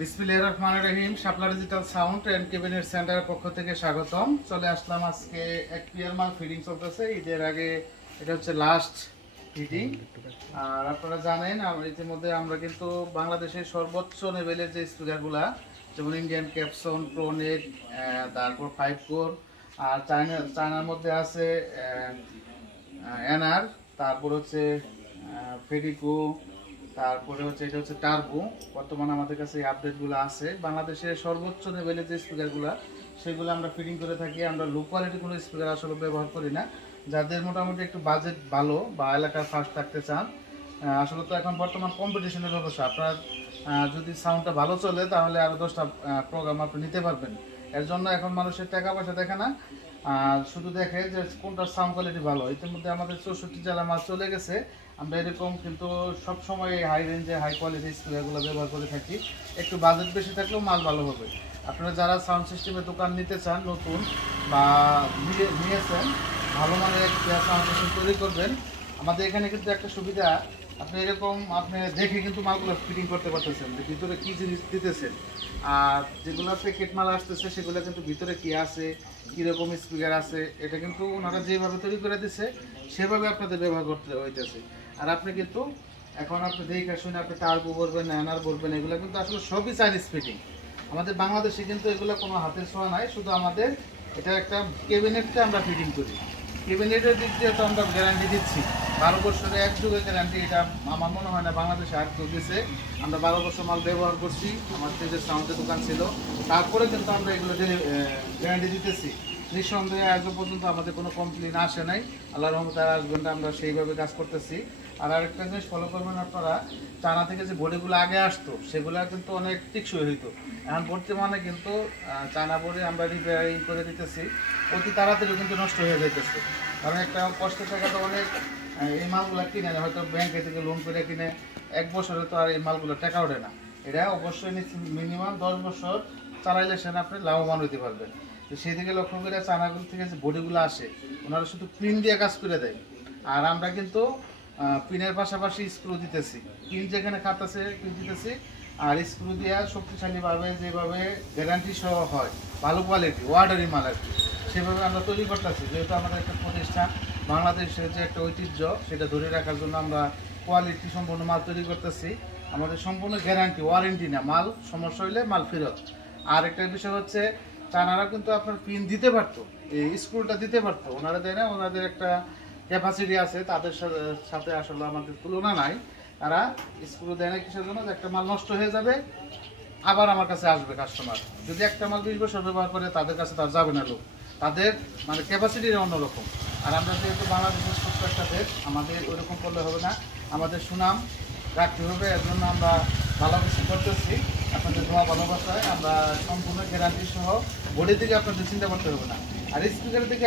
বিসমিল্লাহির রহমানির রহিম। শাপলা digital sound and cabinet সেন্টারের পক্ষ থেকে স্বাগতম। চলে আসলাম আজকে এক পিয়ার মাল ফিডিং চলতেছে ঈদের আগে। এটা হচ্ছে লাস্ট ফিডিং। আর আপনারা জানেন ইতিমধ্যে আমরা কিন্তু বাংলাদেশের সর্বোচ্চ লেভেলের যে স্পিকারগুলা, যেমন ইন্ডিয়ান ক্যাপসন, প্রোনেট, তারপর 5 কোর, আর চায়নার মধ্যে আছে এনআর, তারপর হচ্ছে ফেডিকো, তারপরে হচ্ছে এটা হচ্ছে টার্বো। বর্তমানে আমাদের কাছে এই আপডেটগুলো আছে। বাংলাদেশের সর্বোচ্চ লেভেলের যে স্পিকারগুলো সেগুলো আমরা ফিটিং করে থাকি। আমরা লো কোয়ালিটি কোনো স্পিকার আসলে ব্যবহার করি না। যাদের মোটামুটি একটু বাজেট ভালো বা এলাকার ফার্স্ট থাকতে চান, আসলে তো এখন বর্তমান কম্পিটিশনের ব্যবস্থা। আপনার যদি সাউন্ডটা ভালো চলে তাহলে আরও 10টা প্রোগ্রাম আপনি নিতে পারবেন। এর জন্য এখন মানুষের টাকা পয়সা দেখে না, শুধু দেখে যে কোনটার সাউন্ড কোয়ালিটি ভালো। ইতিমধ্যে আমাদের 64 জেলা মাল চলে গেছে। আমরা এরকম কিন্তু সবসময় হাই রেঞ্জে হাই কোয়ালিটির স্পিকারগুলো ব্যবহার করে থাকি। একটু বাজেট বেশি থাকলেও মাল ভালো হবে। আপনারা যারা সাউন্ড সিস্টেমের দোকান নিতে চান, নতুন বা নিয়েছেন, ভালো মানের সাউন্ড সিস্টেম তৈরি করবেন, আমাদের এখানে কিন্তু একটা সুবিধা, আপনি এরকম আপনি দেখে কিন্তু মালগুলো ফিটিং করতে পারতেছেন যে ভিতরে কী জিনিস দিতেছেন। আর যেগুলো প্যাকেট মাল আসতেছে সেগুলো কিন্তু ভিতরে কী আছে, কীরকম স্পিকার আছে, এটা কিন্তু ওনারা যেভাবে তৈরি করে দিচ্ছে সেভাবে আপনাদের ব্যবহার করতে হইতেছে। আর আপনি কিন্তু এখন আপনি দেখে শুনে আপনি টার্বো বলবেন, এনআর বলবেন, এগুলো কিন্তু আসলে সবই চাইনিজ ফিটিং। আমাদের বাংলাদেশে কিন্তু এগুলো কোনো হাতের ছোঁয়া নাই। শুধু আমাদের এটা একটা ক্যাবিনেটকে আমরা ফিটিং করি। ক্যাবিনেটের দিক দিয়ে তো আমরা গ্যারান্টি দিচ্ছি 12 বছরে এক যুগের গ্যারান্টি। এটা আমার মনে হয় না বাংলাদেশে আর কেউ দিয়েছে। আমরা 12 বছর মাল ব্যবহার করছি, আমার যে সাউন্ডের দোকান ছিল, তারপরে কিন্তু আমরা এগুলো গ্যারান্টি দিতেছি। নিঃসন্দেহে আজ পর্যন্ত আমাদের কোনো কমপ্লেন আসে নাই। আল্লাহর রহমতে আসবেন, আমরা সেইভাবে কাজ করতেছি। আর আরেকটা জিনিস ফলো করবেন আপনারা, চায়না থেকে যে বডিগুলো আগে আসতো সেগুলো কিন্তু অনেক টিকসই হইতো। এখন বর্তমানে কিন্তু চায়না বডি আমরা রিপেয়ারিং করে দিতেছি, অতি তাড়াতাড়ি কিন্তু নষ্ট হয়ে যাইতেছে। কারণ একটা কষ্টের টাকা তো অনেক। এই মালগুলো কিনে হয়তো ব্যাংকে থেকে লোন করে কিনে 1 বছরে তো আর এই মালগুলো টাকা ওঠে না। এটা অবশ্যই মিনিমাম 10 বছর চালাইলে সেন আপনি লাভবান হইতে পারবেন। তো সেই দিকে লক্ষ্য করে চায়নাগুলো থেকে যে বডিগুলো আসে ওনারা শুধু পিন দিয়ে কাজ করে দেয়। আর আমরা কিন্তু পিনের পাশাপাশি স্ক্রু দিতেছি। পিন যেখানে খাতাছে পিন দিতেছি, আর স্ক্রু দিয়ে শক্তিশালীভাবে যেভাবে গ্যারান্টি সহ হয়, ভালো কোয়ালিটি ওয়ার্ডারি মাল আর কি, সেভাবে আমরা তৈরি করতেছি। যেহেতু আমাদের একটা প্রতিষ্ঠান, বাংলাদেশের যে একটা ঐতিহ্য সেটা ধরে রাখার জন্য আমরা কোয়ালিটি সম্পূর্ণ মাল তৈরি করতেছি। আমাদের সম্পূর্ণ গ্যারান্টি, ওয়ারেন্টি না, মাল সমস্যা হইলে মাল ফেরত। আর একটা বিষয় হচ্ছে, চায়নারা কিন্তু আপনার পিন দিতে পারতো, এই স্ক্রুটা দিতে পারতো, ওনারা দেয় না। ওনাদের একটা ক্যাপাসিটি আছে, তাদের সাথে আসলে আমাদের তুলনা নাই। তারা স্ক্রু দেয় না কিসের জন্য? একটা মাল নষ্ট হয়ে যাবে, আবার আমার কাছে আসবে কাস্টমার। যদি একটা মাল 20 বছর ব্যবহার করে তাদের কাছে তার যাবে না লোক, তাদের মানে ক্যাপাসিটির অন্যরকম। আর আমরা যেহেতু বাংলাদেশের ছোট্ট একটা দেশ, আমাদের ওইরকম করলে হবে না, আমাদের সুনাম রাখতে হবে। এর জন্য আমরা ভালো কিছু করতেছি। আপনাদের দোয়া ভালোবাসায় আমরা সম্পূর্ণ গ্যারান্টি সহ বডি থেকে আপনাদের চিন্তা করতে হবে না। আর স্পিকারের দিকে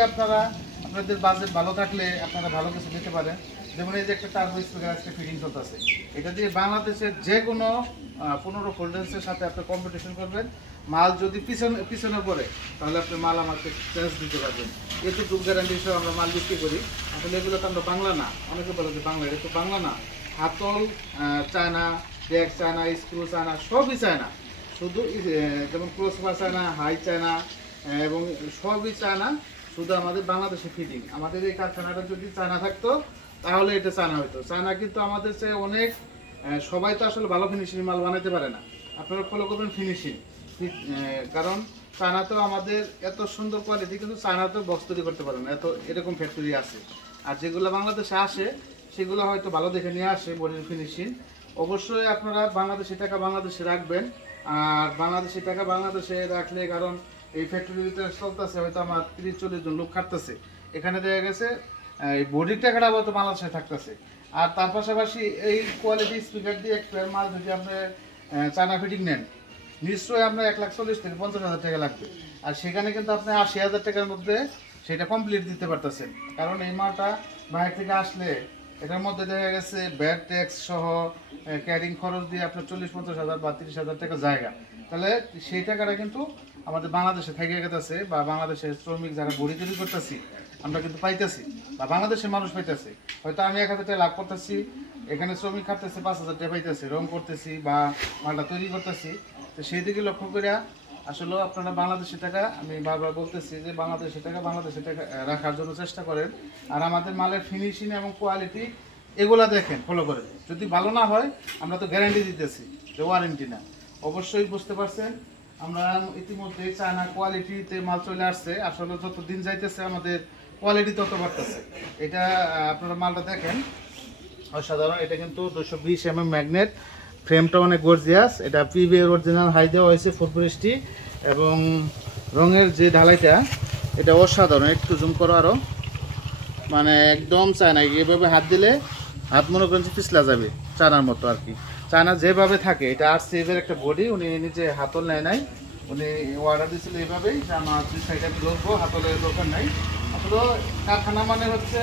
আপনাদের বাজেট ভালো থাকলে আপনারা ভালো কিছু দিতে পারেন। যেমন এই যে একটা টার্বো স্পিকার আজকে ফিটিং চলতেছে, এটা দিয়ে বাংলাদেশের যে কোনো 15 ভোল্টেজের সাথে আপনি কম্পিটিশন করবেন। মাল যদি পিছনে পড়ে তাহলে আপনি মাল আমাকে চেঞ্জ দিতে পারবেন। এটুকু গ্যারান্টি সহ আমরা মাল বিক্রি করি। আসলে এগুলো তো আমরা বাংলা না, অনেকে বলে যে বাংলা, এটা তো বাংলা না। হাতল China, bag China, screw China, সবই চায়না। শুধু যেমন ক্লোজ বার চায়না, হাই চায়না, এবং সবই চায়না। শুধু আমাদের বাংলাদেশে ফিটিং। আমাদের এই কারখানাটা যদি চায়না থাকতো তাহলে এটা চায়না হতো। চায়না কিন্তু আমাদের চেয়ে অনেক, সবাই তো আসলে ভালো ফিনিশিং মাল বানাইতে পারে না। আপনারা ফলো করবেন ফিনিশিং, কারণ চায়না তো আমাদের এত সুন্দর কোয়ালিটি, কিন্তু চায়না তো বক্স তৈরি করতে পারে না, এত এরকম ফ্যাক্টরি আছে। আর যেগুলো বাংলাদেশে আসে সেগুলো হয়তো ভালো দেখে নিয়ে আসে বডির ফিনিশিং। অবশ্যই আপনারা বাংলাদেশি টাকা বাংলাদেশে রাখবেন। আর বাংলাদেশি টাকা বাংলাদেশে রাখলে, কারণ এই ফ্যাক্টরিতে চলতেছে হয়তো আমার 30-40 জন লোক খাটতেছে, এখানে দেখা গেছে এই বডির টাকাটা হয়তো বাংলাদেশে থাকতেছে। আর তার পাশাপাশি এই কোয়ালিটি স্পিকার দিয়ে একটা মাল যদি আপনি চায়না ফিটিং নেন, নিশ্চয়ই আপনার 1,40,000 থেকে 50,000 টাকা লাগবে। আর সেখানে কিন্তু আপনি 80,000 টাকার মধ্যে সেটা কমপ্লিট দিতে পারতেছেন। কারণ এই মালটা বাইরে থেকে আসলে এটার মধ্যে দেখা গেছে ব্যাড ট্যাক্স সহ ক্যারিং খরচ দিয়ে আপনার 40-50,000 বা 30,000 টাকা জায়গা। তাহলে সেই টাকাটা কিন্তু আমাদের বাংলাদেশে থেকে গেছে, বা বাংলাদেশের শ্রমিক যারা বড়ি তৈরি করতেছি আমরা কিন্তু পাইতেছি, বা বাংলাদেশের মানুষ পাইতেছে। হয়তো আমি 1,000 টাকা লাভ করতেছি, এখানে শ্রমিক খাটতেছে 5,000 টাকা পাইতেছে, রং করতেছি বা মালটা তৈরি করতেছি। তো সেই দিকে লক্ষ্য করে আসলে আপনারা বাংলাদেশি টাকা, আমি বারবার বলতেছি যে বাংলাদেশি টাকা রাখার জন্য চেষ্টা করেন। আর আমাদের মালের ফিনিশিং এবং কোয়ালিটি এগুলা দেখেন, ফলো করেন। যদি ভালো না হয় আমরা তো গ্যারান্টি দিতেছি, যে ওয়ারেন্টি না। অবশ্যই বুঝতে পারছেন আমরা ইতিমধ্যে চায়না কোয়ালিটিতে মাল চলে আসছে। আসলে যত দিন যাইতেছে আমাদের কোয়ালিটি তত বাড়তেছে। এটা আপনারা মালটা দেখেন, অসাধারণ। এটা কিন্তু 220 mm ম্যাগনেট, ফ্রেমটা অনেক গর্জিয়াস। এটা পিভি অরিজিনাল হাই দেওয়া হয়েছে 4 এবং রঙের যে ঢালাইটা এটা অসাধারণ। একটু জুম করো আরো, মানে একদম চায়না। এভাবে হাত দিলে হাত মনে করেন যে পিছলা যাবে, চায়নার মতো আর কি। চায়না যেভাবে থাকে, এটা আরসিএফের একটা বডি, উনি নিজে হাতল নেয় নাই, উনি অর্ডার দিয়েছিল এইভাবেই যে আমার 2 সাইড আমি ধরবো, হাতলের দরকার নাই। আসলে কারখানা মানে হচ্ছে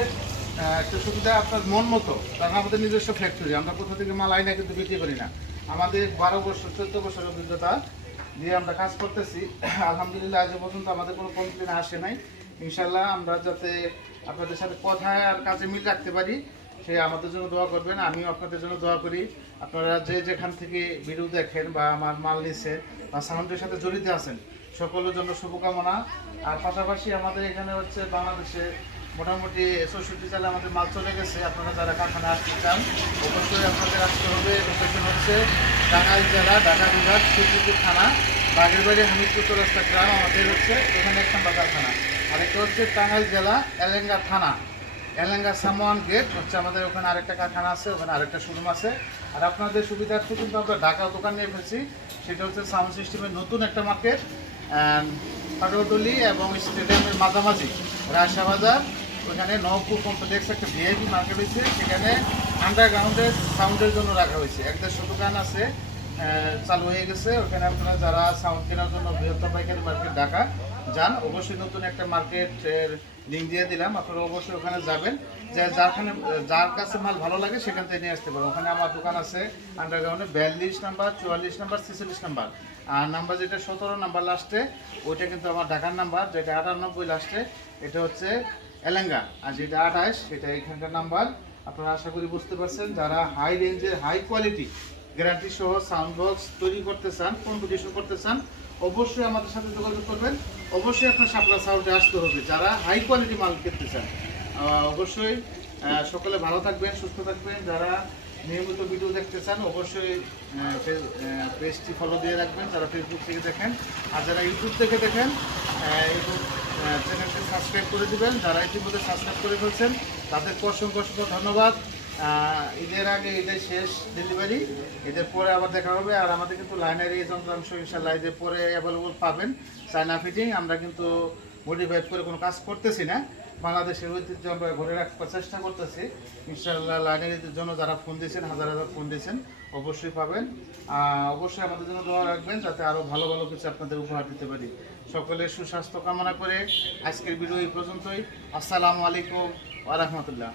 একটা সুবিধা আপনার মন মতো, কারণ আমাদের নিজস্ব ফ্যাক্টরি, আমরা কোথা থেকে মাল আইনা কিন্তু বিক্রি করি না। আমাদের 12 বছর 14 বছর অভিজ্ঞতা দিয়ে আমরা কাজ করতেছি। আলহামদুলিল্লাহ আজ পর্যন্ত আমাদের কোনো কমপ্লেন আসে নাই। ইনশাল্লাহ আমরা যাতে আপনাদের সাথে কথায় আর কাজে মিল রাখতে পারি, সে আমাদের জন্য দোয়া করবেন। আমিও আপনাদের জন্য দোয়া করি। আপনারা যে যেখান থেকে ভিডিও দেখেন বা আমার মাল নিচ্ছেন বা সাউন্ডের সাথে জড়িত আছেন, সকলের জন্য শুভকামনা। আর পাশাপাশি আমাদের এখানে হচ্ছে বাংলাদেশে মোটামুটি 64 সালে আমাদের মাল চলে গেছে। আপনারা যারা কারখানা আসতে চান অবশ্যই আপনাদের আসতে হবে। লোকেশন হচ্ছে টাঙ্গাইল জেলা, ঢাকা বিভাগ, শিবপুর থানা, বাগেরবাড়ি, হামিদপুর চৌরাস্তা গ্রাম। আমাদের হচ্ছে এখানে 1 নম্বর কারখানা। আরেকটা হচ্ছে টাঙ্গাইল জেলা, এলেঙ্গা থানা, এলেঙ্গা সামওয়ান গেট হচ্ছে আমাদের ওখানে আরেকটা কারখানা আছে, ওখানে আরেকটা শোরুম আছে। আর আপনাদের সুবিধার্থে কিন্তু আমরা ঢাকা দোকান নিয়ে ফেলছি, সেটা হচ্ছে সাউন্ড সিস্টেমের নতুন একটা মার্কেট, পাটোয়াটুলি এবং স্টেডিয়ামের মাঝামাঝি রাজশাহী বাজার। ওখানে নবপুর কমপ্লেক্স একটা ভিআইপি মার্কেট হয়েছে, সেখানে আন্ডারগ্রাউন্ডের সাউন্ডের জন্য রাখা হয়েছে। 1-150 দোকান আছে, চালু হয়ে গেছে। ওখানে আপনারা যারা সাউন্ড কেনার জন্য বৃহত্তম পাইকারি মার্কেট ঢাকা যান, অবশ্যই নতুন একটা মার্কেটের লিঙ্ক দিয়ে দিলাম, আপনারা অবশ্যই ওখানে যাবেন। যার কাছে মাল ভালো লাগে সেখান থেকে নিয়ে আসতে পারবো। ওখানে আমার দোকান আছে আন্ডারগ্রাউন্ডে 42 নাম্বার, 44 নাম্বার, 46 নাম্বার। আর নাম্বার যেটা 17 নাম্বার লাস্টে, ওইটা কিন্তু আমার ঢাকার নাম্বার। যেটা 98 লাস্টে, এটা হচ্ছে এলেঙ্গা। আর যেটা 28, সেটা এখানকার নাম্বার। আপনারা আশা করি বুঝতে পারছেন। যারা হাই রেঞ্জের হাই কোয়ালিটি গ্যারান্টি সহ সাউন্ড বক্স তৈরি করতে চান, কম্পিটিশন করতে চান, অবশ্যই আমাদের সাথে যোগাযোগ করবেন। অবশ্যই আপনার শাপলা সাউন্ডে আসতে হবে যারা হাই কোয়ালিটি মাল কিনতে চান। অবশ্যই সকলে ভালো থাকবেন, সুস্থ থাকবেন। যারা নিয়মিত ভিডিও দেখতে চান অবশ্যই পেজটি ফলো দিয়ে রাখবেন, যারা ফেসবুক থেকে দেখেন। আর যারা ইউটিউব থেকে দেখেন, ইউটিউব চ্যানেলটি সাবস্ক্রাইব করে দেবেন। যারা ইতিমধ্যে সাবস্ক্রাইব করে ফেলছেন তাদেরকে অসংখ্য অসংখ্য ধন্যবাদ। ঈদের আগে ঈদের শেষ ডেলিভারি, ঈদের পরে আবার দেখা হবে। আর আমাদের কিন্তু লাইনারি যন্ত্রাংশ ইনশাল্লাহ ঈদের পরে অ্যাভেলেবল পাবেন। চায়না ফিটিং আমরা কিন্তু মডিফাইড করে কোনো কাজ করতেছি না, বাংলাদেশের ঐতিহ্য আমরা ঘরে রাখবার চেষ্টা করতেছি। ইনশাল্লাহ লাইনারিদের জন্য যারা ফোন দিয়েছেন, হাজার হাজার ফোন দিয়েছেন, অবশ্যই পাবেন। অবশ্যই আমাদের জন্য দোয়া রাখবেন যাতে আরও ভালো ভালো কিছু আপনাদের উপহার দিতে পারি। সকলের সুস্বাস্থ্য কামনা করে আজকের ভিডিও এই পর্যন্তই। আসসালামু আলাইকুম ওয়া রাহমাতুল্লাহ।